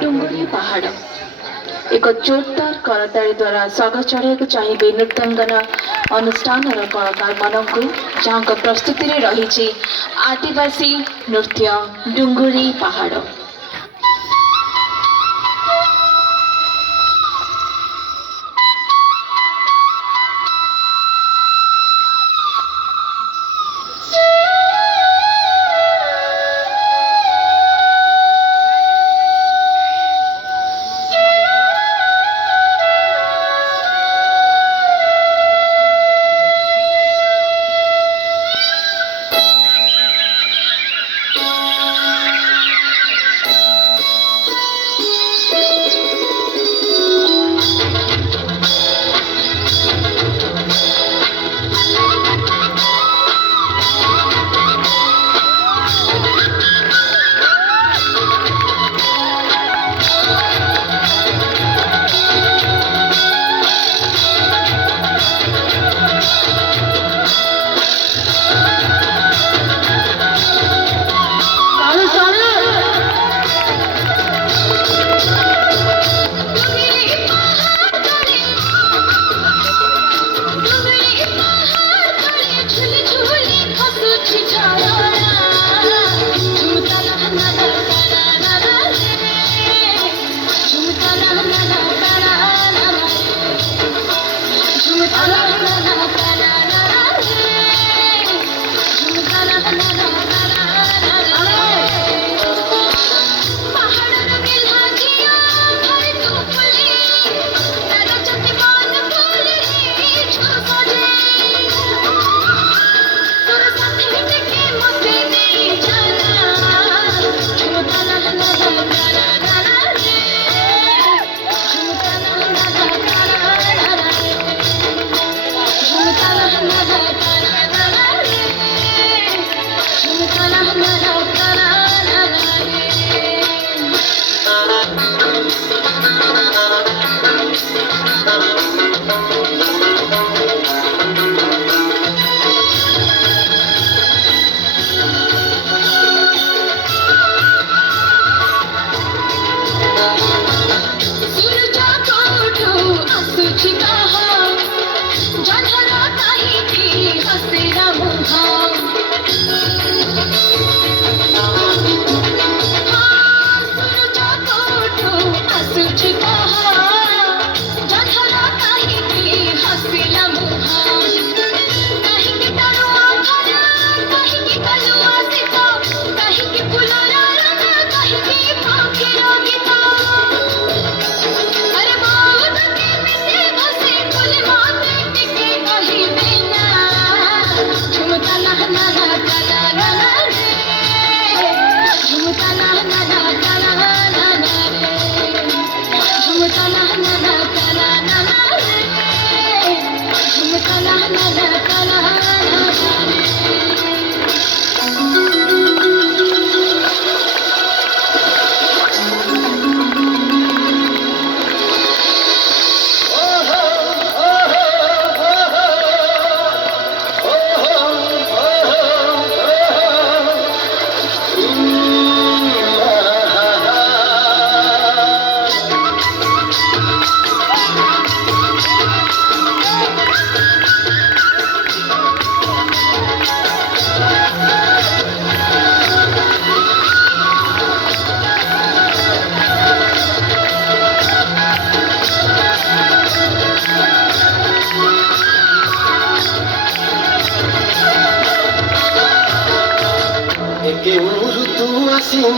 ଡୁଙ୍ଗୁରି ପାହାଡ଼ ଏକ ଜୋରଦାର କରତାଳି ଦ୍ୱାରା ସ୍ୱାଗତ ଜଣାଇବାକୁ ଚାହିଁବେ ନୃତ୍ୟାଙ୍ଗନା ଅନୁଷ୍ଠାନର କଳାକାରମାନଙ୍କୁ ଯାହାଙ୍କ ପ୍ରସ୍ତୁତିରେ ରହିଛି ଆଦିବାସୀ ନୃତ୍ୟ ଡୁଙ୍ଗୁରି ପାହାଡ଼।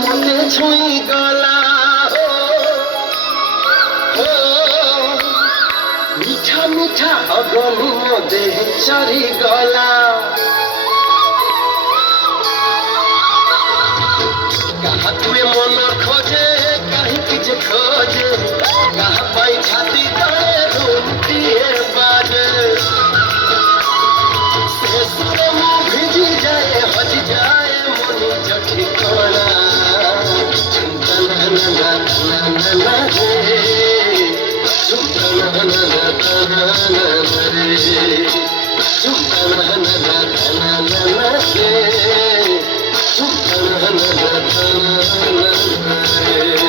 মনে ছুঁই গলা মিঠা মিঠা অগণি মধ্যে চরি গলা কাহা তুয়ে মন খোঁজে কাহিকি যে খোঁজে কাহা পাই ছাতি তলে রুটিয়ে বাজে সে সুরে মু ভিজি যায় হজি যায় মনি জঠি কোলা চিন্তা না না না না না রে চিন্তা না না না না না রে झुमका ना ना ना ना ना ना रे झुमका ना ना ना ना ना रे